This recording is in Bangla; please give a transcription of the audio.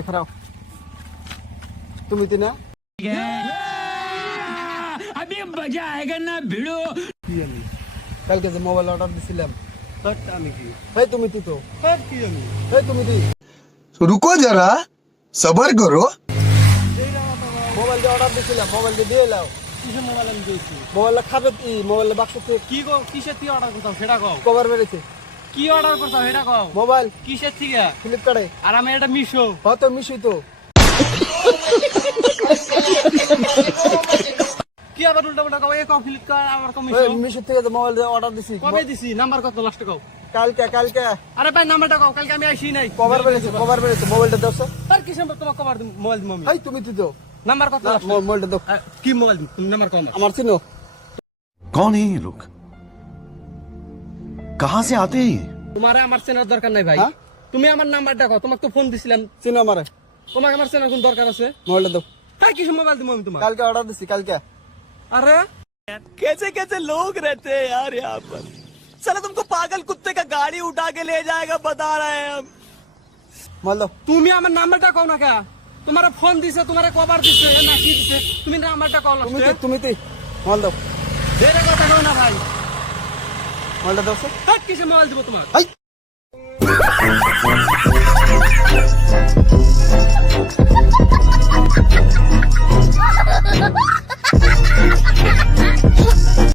খারাপ তুমি তি না अभी मजा आएगा ना भिड़ो। কি জানি কালকে যে মোবাইল অর্ডার দিছিলাম আমি কি এই তুমি তি তো কি জানি এই তুমি তি रुको जरा सबर करो। মোবাইল যে অর্ডার দিছিলাম মোবাইল দিয়ে লাও কিসের মোবাইল আমি দিয়েছি মোবাইল খাবে মোবাইল বাক্স কি গো কিসের থেকে অর্ডার করতাম সেটা কও কভার বেরিয়েছে কি অর্ডার করতাম সেটা কও মোবাইল কিসের থেকে ফ্লিপকার্টে আর আমি এটা মিশো হয়তো মিশুই তো কি আবার উল্টা পাল্টা কও এই কও ফ্লিপকার্ট আবার কও মিশো মিশু থেকে যে মোবাইল অর্ডার দিছি কবে দিছি নাম্বার কত লাস্ট কও কালকে আরে ভাই নাম্বারটা কও কালকে আমি আইছি নাই কভার বেরিয়েছে মোবাইলটা দাও স্যার আর কিসের তোমার কভার মোবাইল দিমু আমি এই তুমি তি তো নাম্বার কত last? মোবাইলটা দাও কি মোবাইল তুমি নাম্বার কও আমার আমার চিনো कौन है ये लोग? कहाँ से आते हैं ये? তোমারে আমার চেনার দরকার নাই ভাই হ্যাঁ? তুমি আমার নাম্বারটা কও তোমাকে তো ফোন দিছিলাম চিনো আমারে তোমাকে আমার চেনার কোন দরকার আছে মোবাইলটা দাও হ্যাঁ কিসের মোবাইল দিমু আমি তোমার কালকে অর্ডার দিছি কালকে আরে कैसे कैसे लोग रहते हैं यार यहाँ पर। साला तुमको पागल कुत्ते का गाड़ी उठा के ले जाएगा बता रहे हैं हम। মোবাইল দাও তুমি আমার নাম্বারটা কও না কে তোমার ফোন দিছে তোমার কভার দিছে না কি দিছে তুমি নাম্বারটা কও লাস্টে তুমি তি মোবাইল দাও দেরে কথা কও না ভাই মোবাইলটা দাও স্যার হ্যাঁ কিসের মোবাইল দিব তোমার এই